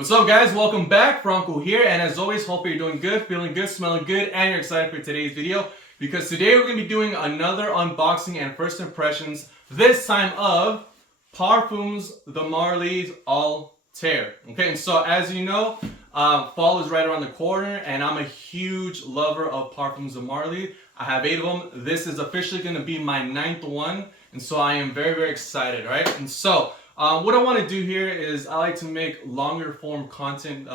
What's up, guys? Welcome back. Franco here, and as always, hope you're doing good, feeling good, smelling good, and you're excited for today's video because today we're going to be doing another unboxing and first impressions, this time of Parfums de Marly's Althair. Okay, and so as you know, fall is right around the corner, and I'm a huge lover of Parfums de Marly. I have 8 of them. This is officially going to be my 9th one, and so I am very, very excited, right? And so what I want to do here is I like to make longer form content,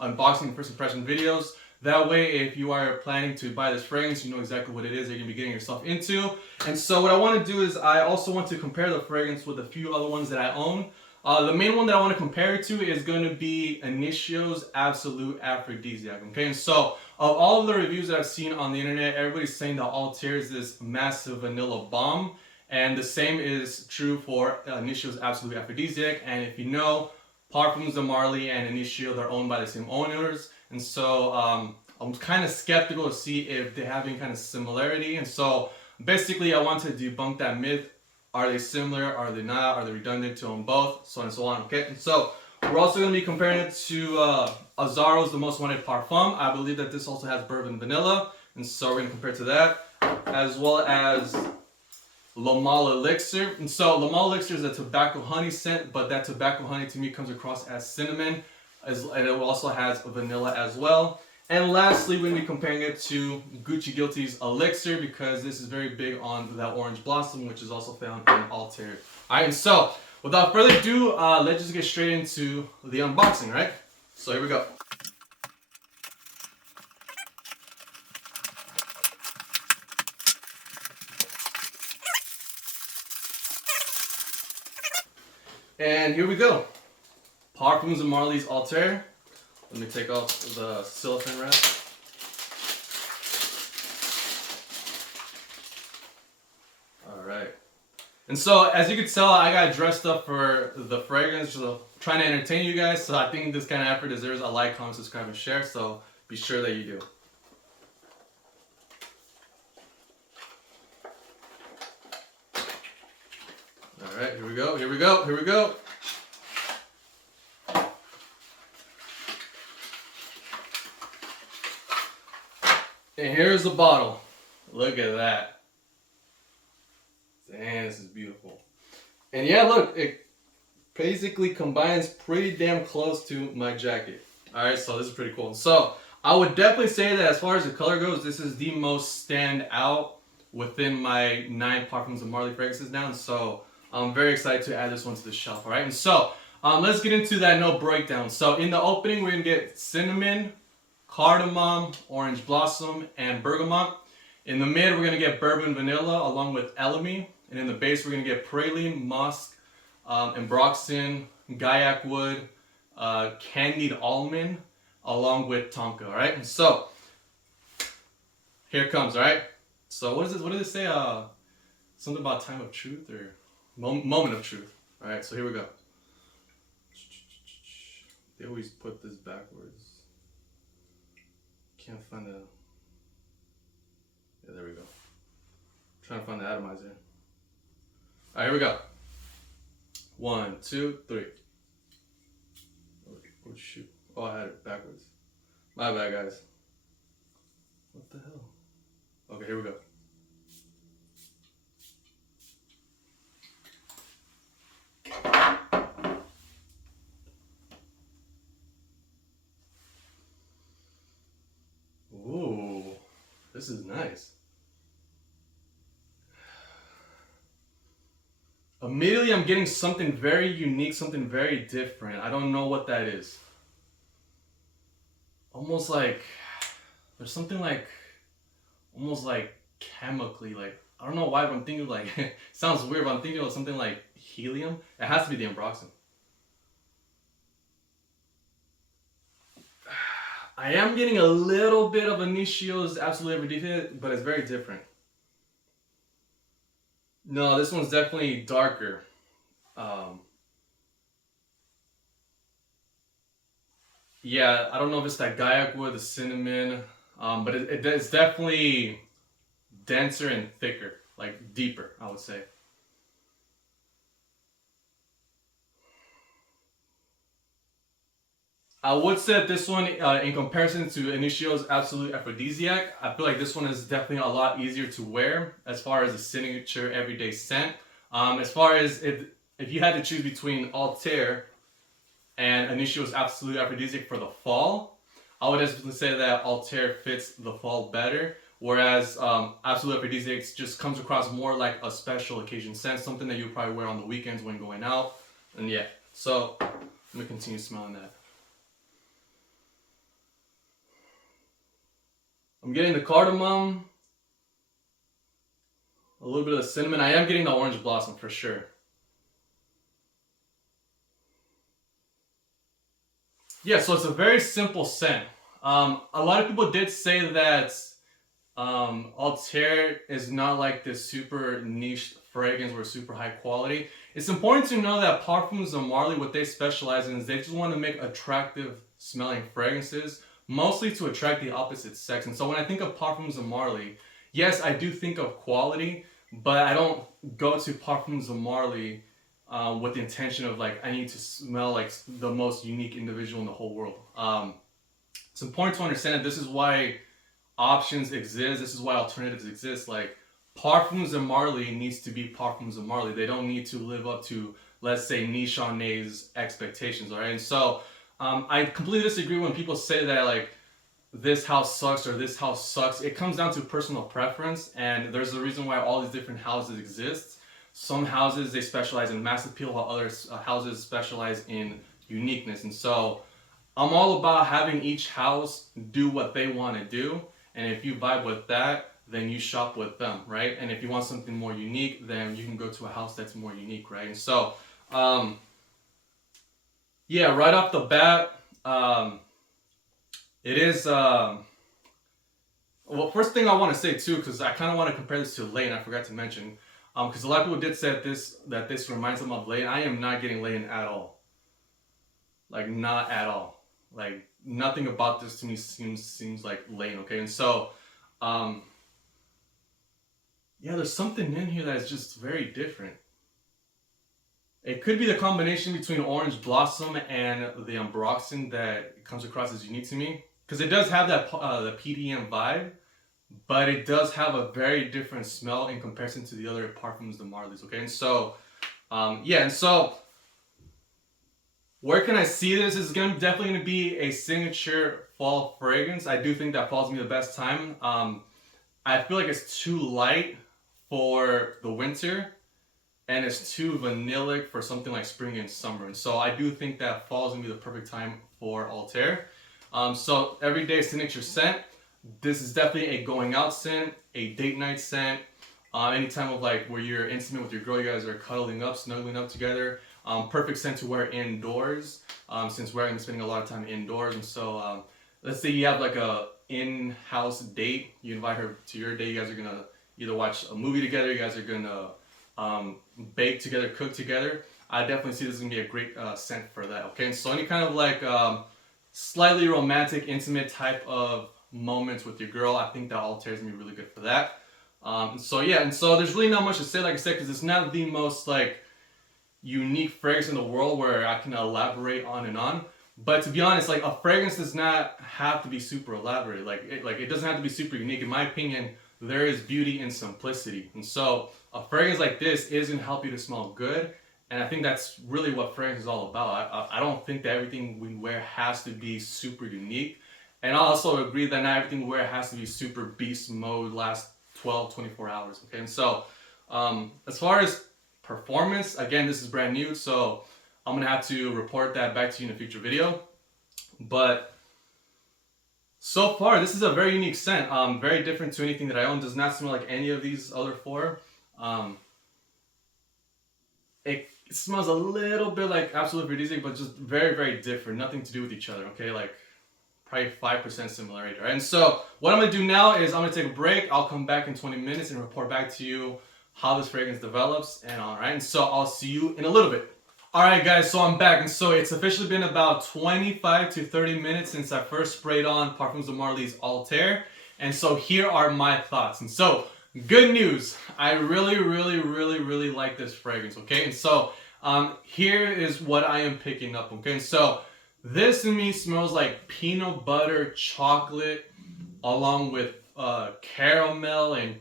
unboxing first impression videos. That way, if you are planning to buy this fragrance, you know exactly what it is that you're going to be getting yourself into. And so what I want to do is I also want to compare the fragrance with a few other ones that I own. The main one that I want to compare it to is going to be Inicio's Absolute Aphrodisiac. Okay, and so of all of the reviews that I've seen on the internet, everybody's saying that Althair is this massive vanilla bomb. And the same is true for Inicio's Absolute Aphrodisiac. And if you know, Parfums de Marly and Inicio, they're owned by the same owners. And so I'm kind of skeptical to see if they have any kind of similarity. And so basically I want to debunk that myth. Are they similar? Are they not? Are they redundant to own both? So on and so on. Okay. And so we're also going to be comparing it to Azzaro's The Most Wanted Parfum. I believe that this also has bourbon vanilla. And so we're going to compare it to that. As well as Le Mal Elixir. And so Le Mal Elixir is a tobacco honey scent, but that tobacco honey to me comes across as cinnamon, and it also has vanilla as well. And lastly, we're going to be comparing it to Gucci Guilty's Elixir because this is very big on that orange blossom, which is also found in Althair. Alright, and so without further ado, let's just get straight into the unboxing, right? So here we go. And here we go. Parfums de Marly's Althair. Let me take off the cellophane wrap. Alright. And so, as you can tell, I got dressed up for the fragrance, so trying to entertain you guys. So I think this kind of effort deserves a like, comment, subscribe, and share. So be sure that you do. Alright, here we go, here we go, here we go. And here's the bottle. Look at that. Damn, this is beautiful. And yeah, look, it basically combines pretty damn close to my jacket. Alright, so this is pretty cool. So, I would definitely say that as far as the color goes, this is the most stand out within my 9 Parfums de Marly fragrances now. And so, I'm very excited to add this one to the shelf, alright? And so, let's get into that note breakdown. So, in the opening, we're going to get cinnamon, cardamom, orange blossom, and bergamot. In the mid, we're going to get bourbon vanilla along with elemi. And in the base, we're going to get praline, musk, ambroxan, gaiac wood, candied almond, along with tonka, alright? And so, here it comes, alright? So, what is this? What did it say? Something about time of truth or moment of truth. Alright, so here we go. They always put this backwards. Can't find the... Yeah, there we go. Trying to find the atomizer. Alright, here we go. 1, 2, 3. Oh shoot. Oh, I had it backwards. My bad, guys. What the hell? Okay, here we go. Ooh, this is nice. Immediately I'm getting something very unique, something very different. I don't know what that is. Almost like, there's something like, almost like chemically, like, I don't know why, but I'm thinking like, it sounds weird, but I'm thinking of something like helium. It has to be the ambroxan. I am getting a little bit of Inicio's Absolute Aphrodisiac, but it's very different. No, this one's definitely darker. Yeah, I don't know if it's that gaiac wood, the cinnamon, but it's definitely denser and thicker, like deeper, I would say. I would say that this one, in comparison to Initio's Absolute Aphrodisiac, I feel like this one is definitely a lot easier to wear as far as a signature everyday scent. As far as if you had to choose between Althair and Initio's Absolute Aphrodisiac for the fall, I would definitely say that Althair fits the fall better, whereas Absolute Aphrodisiac just comes across more like a special occasion scent, something that you probably wear on the weekends when going out. And yeah, so let me continue smelling that. I'm getting the cardamom, a little bit of the cinnamon. I am getting the orange blossom for sure. Yeah, so it's a very simple scent. A lot of people did say that Althair is not like this super niche fragrance or super high quality. It's important to know that Parfums de Marly, what they specialize in is they just want to make attractive smelling fragrances, mostly to attract the opposite sex. And so when I think of Parfums de Marly, yes, I do think of quality, but I don't go to Parfums de Marly with the intention of like, I need to smell like the most unique individual in the whole world. It's important to understand that this is why options exist. This is why alternatives exist. Like Parfums de Marly needs to be Parfums de Marly. They don't need to live up to, let's say, Nichonne's expectations. All right, and so I completely disagree when people say that like this house sucks or this house sucks. It comes down to personal preference, and there's a reason why all these different houses exist. Some houses, they specialize in mass appeal, while other houses specialize in uniqueness. And so I'm all about having each house do what they want to do. And if you vibe with that, then you shop with them, right? And if you want something more unique, then you can go to a house that's more unique, right? And so, yeah, right off the bat, it is, well, first thing I want to say too, because I kind of want to compare this to Lane, I forgot to mention. Because a lot of people did say that this reminds them of Lane. I am not getting Lane at all. Like, not at all. Like, nothing about this to me seems like Lane, okay? And so, yeah, there's something in here that is just very different. It could be the combination between Orange Blossom and the Ambroxan that comes across as unique to me. Because it does have that the PDM vibe, but it does have a very different smell in comparison to the other Parfums de Marly's, okay? And so, yeah, and so, where can I see this? This is definitely going to be a signature fall fragrance. I do think that fall's going to be the best time. I feel like it's too light for the winter, and it's too vanillic for something like spring and summer. And so I do think that fall is going to be the perfect time for Althair. So everyday signature scent. This is definitely a going out scent, a date night scent. Anytime of like where you're intimate with your girl, you guys are cuddling up, snuggling up together. Perfect scent to wear indoors, since we're going to be spending a lot of time indoors. And so let's say you have like a in-house date. You invite her to your date. You guys are going to either watch a movie together. You guys are going to bake together, cook together. I definitely see this is going to be a great scent for that. Okay, and so any kind of like slightly romantic, intimate type of moments with your girl, I think that Althair is gonna be really good for that. So yeah, and so there's really not much to say, like I said, because it's not the most like unique fragrance in the world where I can elaborate on and on. But to be honest, like a fragrance does not have to be super elaborate. Like it doesn't have to be super unique. In my opinion, there is beauty in simplicity, and so a fragrance like this is gonna help you to smell good. And I think that's really what fragrance is all about. I don't think that everything we wear has to be super unique. And I also agree that not everything we wear has to be super beast mode, last 12, 24 hours, okay? And so, as far as performance, again, this is brand new, so I'm gonna have to report that back to you in a future video. But so far, this is a very unique scent, very different to anything that I own. Does not smell like any of these other four. It smells a little bit like Absolute Aphrodisiac, but just very, very different. Nothing to do with each other, okay? Like, probably 5% similarity, right? And so what I'm gonna do now is I'm gonna take a break. I'll come back in 20 minutes and report back to you how this fragrance develops and all right. And so I'll see you in a little bit. All right, guys, so I'm back. And so it's officially been about 25 to 30 minutes since I first sprayed on Parfums de Marly's Althair. And so here are my thoughts. And so good news. I really, really, really, really like this fragrance, okay? And so here is what I am picking up, okay? And so This to me smells like peanut butter, chocolate, along with caramel and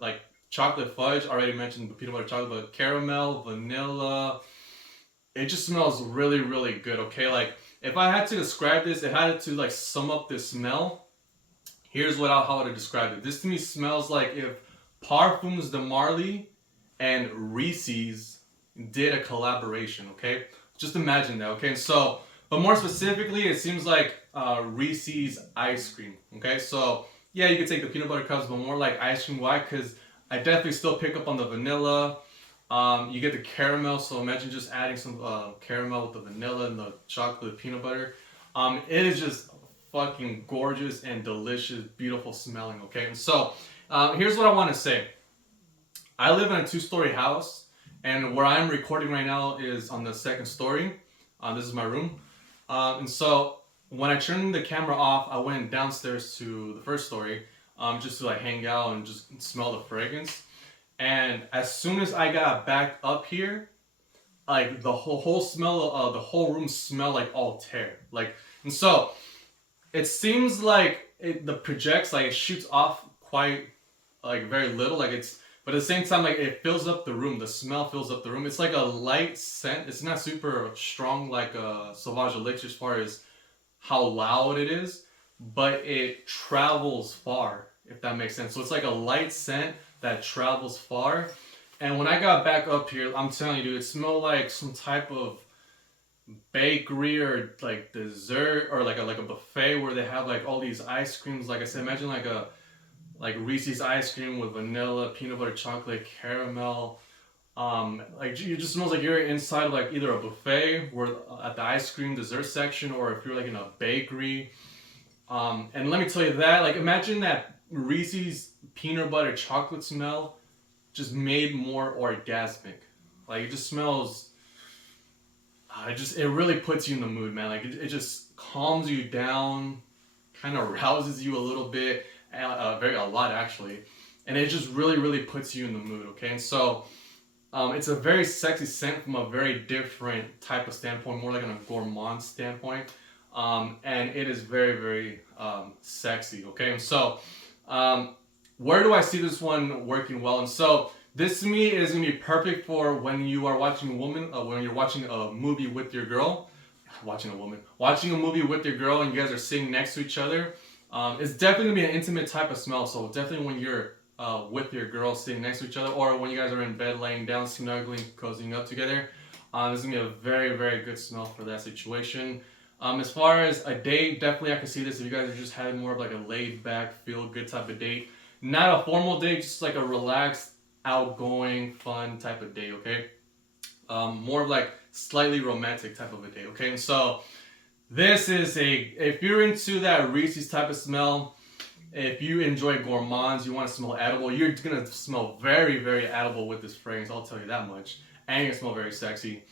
like chocolate fudge. Already mentioned the peanut butter chocolate, but caramel, vanilla. It just smells really, really good. Okay, like if I had to describe this, if I had to like sum up this smell, here's how I would describe it. This to me smells like if Parfums de Marly and Reese's did a collaboration. Okay, just imagine that. Okay, so but more specifically, it seems like Reese's ice cream. Okay, so yeah, you could take the peanut butter cups, but more like ice cream. Why? Because I definitely still pick up on the vanilla. You get the caramel, so imagine just adding some caramel with the vanilla and the chocolate peanut butter. It is just fucking gorgeous and delicious, beautiful smelling. Okay, and so here's what I want to say. I live in a 2-story house, and where I'm recording right now is on the 2nd story. This is my room, and so when I turned the camera off, I went downstairs to the 1st story, just to like hang out and just smell the fragrance. And as soon as I got back up here, like the whole smell of the whole room smelled like Althair. Like, and so it seems like the projects, like it shoots off quite like very little, like it's, but at the same time, like it fills up the room. The smell fills up the room. It's like a light scent. It's not super strong like a Sauvage Elixir as far as how loud it is, but it travels far, if that makes sense. So it's like a light scent that travels far. And when I got back up here, I'm telling you, dude, it smelled like some type of bakery or like dessert or like a buffet where they have like all these ice creams. Like I said, imagine like Reese's ice cream with vanilla, peanut butter, chocolate, caramel. Like it just smells like you're inside of like either a buffet where at the ice cream dessert section, or if you're like in a bakery. And let me tell you that, like imagine that Reese's peanut butter chocolate smell just made more orgasmic. Like it just smells, it really puts you in the mood, man. Like it just calms you down, kind of rouses you a little bit, a lot actually. And it just really, really puts you in the mood, okay? And so it's a very sexy scent from a very different type of standpoint, more like on a gourmand standpoint. And it is very, very sexy, okay? And so where do I see this one working well? And so this to me is gonna be perfect for when you are watching when you're watching a movie with your girl, watching a movie with your girl, and you guys are sitting next to each other. It's definitely gonna be an intimate type of smell. So definitely when you're with your girl sitting next to each other, or when you guys are in bed laying down, snuggling, cozying up together, this is gonna be a very, very good smell for that situation. As far as a date, definitely I can see this if you guys are just having more of like a laid back, feel good type of date. Not a formal date, just like a relaxed, outgoing, fun type of date, okay? More of like slightly romantic type of a date, okay? And so this is if you're into that Reese's type of smell, if you enjoy gourmands, you want to smell edible, you're gonna smell very, very edible with this fragrance, I'll tell you that much. And you're gonna smell very sexy.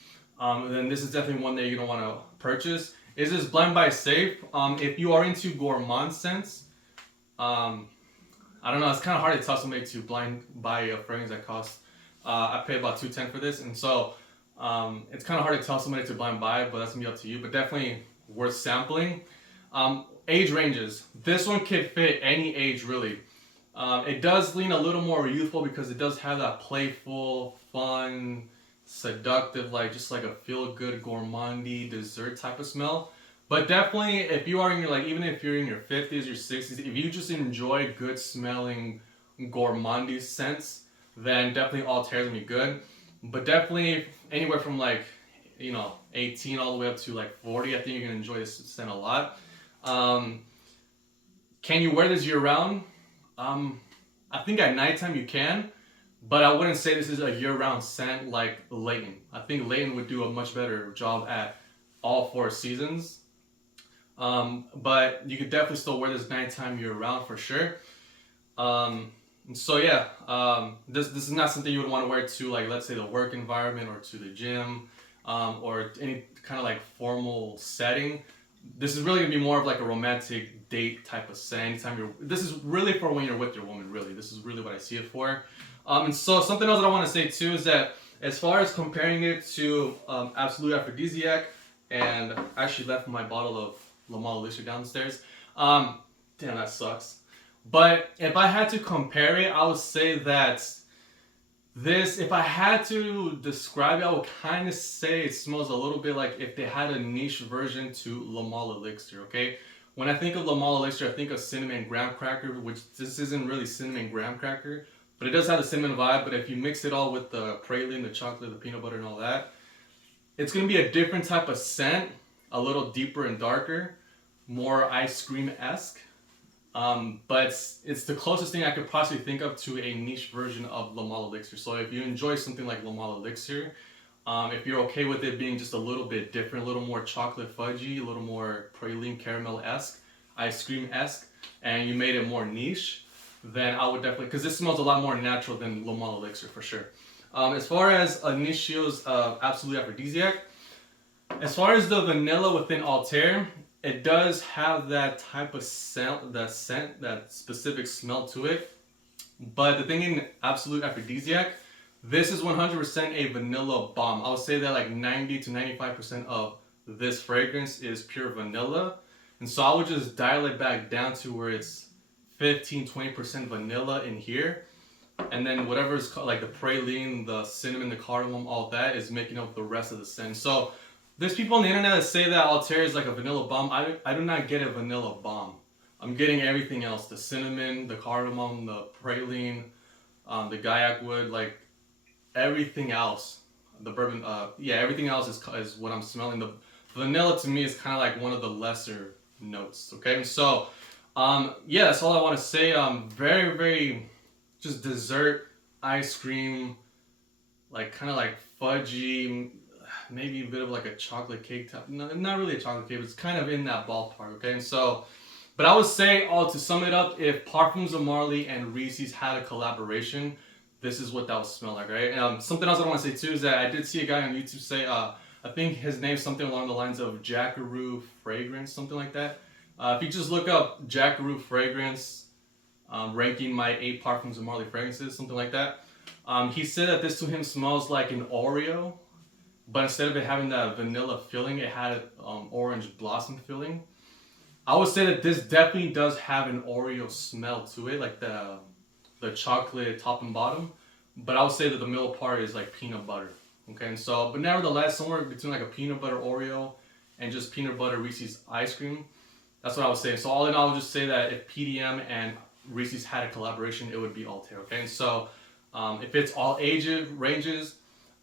And then this is definitely one that you're gonna wanna purchase. Is this Blind Buy safe? If you are into gourmand scents, I don't know, it's kind of hard to tell somebody to blind buy a fragrance that costs, I paid about $210 for this, and so it's kind of hard to tell somebody to blind buy it, but that's gonna be up to you, but definitely worth sampling. Age ranges. This one could fit any age really. It does lean a little more youthful because it does have that playful, fun, seductive, like just like a feel-good gourmandy dessert type of smell. But definitely, if you are in your, like, even if you're in your 50s or 60s, if you just enjoy good smelling gourmandy scents, then definitely Althair is gonna be good. But definitely anywhere from like, 18 all the way up to like 40, I think you're gonna enjoy this scent a lot. Can you wear this year round? I think at nighttime you can, but I wouldn't say this is a year-round scent like Layton. I think Layton would do a much better job at all 4 seasons. But you could definitely still wear this nighttime year-round for sure. So yeah, this is not something you would want to wear to, like, let's say the work environment or to the gym, or any kind of like formal setting. This is really gonna be more of like a romantic date type of scent. This is really for when you're with your woman. Really, this is really what I see it for. And so something else that I want to say too is that as far as comparing it to Absolute Aphrodisiac, and I actually left my bottle of La Marly Elixir downstairs. Damn, that sucks. But if I had to compare it, I would say that this, if I had to describe it, I would kind of say it smells a little bit like if they had a niche version to La Marly Elixir, okay? When I think of La Marly Elixir, I think of cinnamon graham cracker, which this isn't really cinnamon graham cracker, but it does have the cinnamon vibe. But if you mix it all with the praline, the chocolate, the peanut butter, and all that, it's going to be a different type of scent, a little deeper and darker, more ice cream-esque. But it's the closest thing I could possibly think of to a niche version of La Marly Elixir. So if you enjoy something like La Marly Elixir, if you're okay with it being just a little bit different, a little more chocolate fudgy, a little more praline caramel-esque, ice cream-esque, and you made it more niche, then I would definitely, because this smells a lot more natural than La Marly Elixir for sure. As far as Initio's Absolute Aphrodisiac, as far as the vanilla within Althair, it does have that type of scent, that specific smell to it. But the thing in Absolute Aphrodisiac, this is 100% a vanilla bomb. I would say that like 90 to 95% of this fragrance is pure vanilla. And so I would just dial it back down to where it's 15-20% vanilla in here. And then whatever is like the praline, the cinnamon, the cardamom, all that is making up the rest of the scent. So there's people on the internet that say that Althair is like a vanilla bomb. I do not get a vanilla bomb. I'm getting everything else. The cinnamon, the cardamom, the praline, the gaiac wood, like everything else. The bourbon, everything else is what I'm smelling. The vanilla to me is kind of like one of the lesser notes, okay? So, yeah, that's all I want to say. Very, very just dessert, ice cream, like kind of like fudgy, maybe a bit of like a chocolate cake type. No, not really a chocolate cake, but it's kind of in that ballpark, okay? And so, but I would say, to sum it up, if Parfums de Marly and Reese's had a collaboration, this is what that would smell like, right? Something else I want to say too is that I did see a guy on YouTube say, I think his name's something along the lines of Jackaroo Fragrance, something like that. If you just look up Jackaroo Fragrance, ranking my 8 Parfums de Marly fragrances, something like that, he said that this to him smells like an Oreo, but instead of it having that vanilla filling, it had orange blossom filling. I would say that this definitely does have an Oreo smell to it, like the chocolate top and bottom. But I would say that the middle part is like peanut butter. Okay, and so, but nevertheless, somewhere between like a peanut butter Oreo and just peanut butter Reese's ice cream. That's what I would say. So all in all, I would just say that if PDM and Reese's had a collaboration, it would be Althair. Okay, and so if it's all age ranges,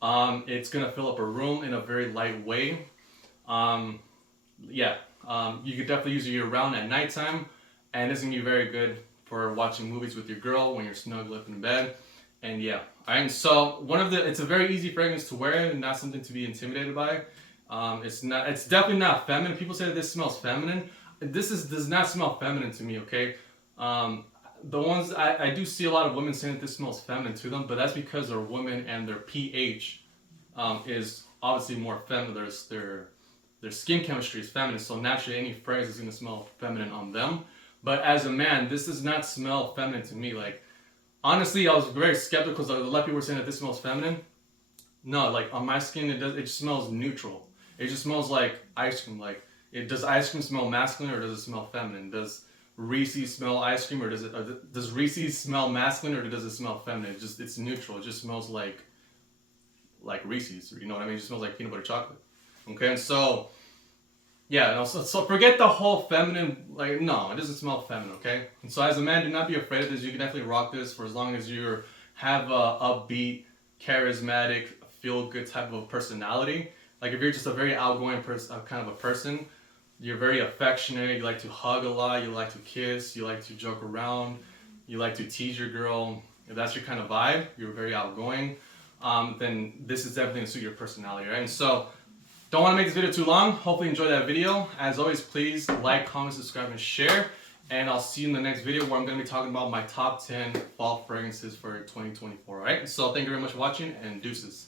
it's gonna fill up a room in a very light way. You could definitely use it year round at nighttime, and it's gonna be very good for watching movies with your girl when you're snuggled up in bed. And yeah, alright. So it's a very easy fragrance to wear and not something to be intimidated by. It's definitely not feminine. People say that this smells feminine. Does not smell feminine to me. Okay. The ones I do see a lot of women saying that this smells feminine to them, but that's because they're women and their pH is obviously more feminine. Their skin chemistry is feminine, so naturally any fragrance is going to smell feminine on them. But as a man, this does not smell feminine to me. Like, honestly, I was very skeptical because a lot of people were saying that this smells feminine. No, like on my skin, it just smells neutral. It just smells like ice cream. Like, does ice cream smell masculine or does it smell feminine? Does Reese's smell ice cream or does Reese's smell masculine or does it smell feminine? It's neutral. It just smells like Reese's. You know what I mean? It just smells like peanut butter chocolate. Okay, and so yeah, so forget the whole feminine. Like, no, it doesn't smell feminine. Okay, and so as a man, do not be afraid of this. You can definitely rock this for as long as you have a upbeat, charismatic, feel-good type of personality. Like if you're just a very outgoing kind of a person, you're very affectionate, you like to hug a lot, you like to kiss, you like to joke around, you like to tease your girl. If that's your kind of vibe, you're very outgoing, then this is definitely going to suit your personality, right? And so, don't want to make this video too long. Hopefully you enjoyed that video. As always, please like, comment, subscribe, and share. And I'll see you in the next video where I'm going to be talking about my top 10 fall fragrances for 2024, alright? So thank you very much for watching, and deuces.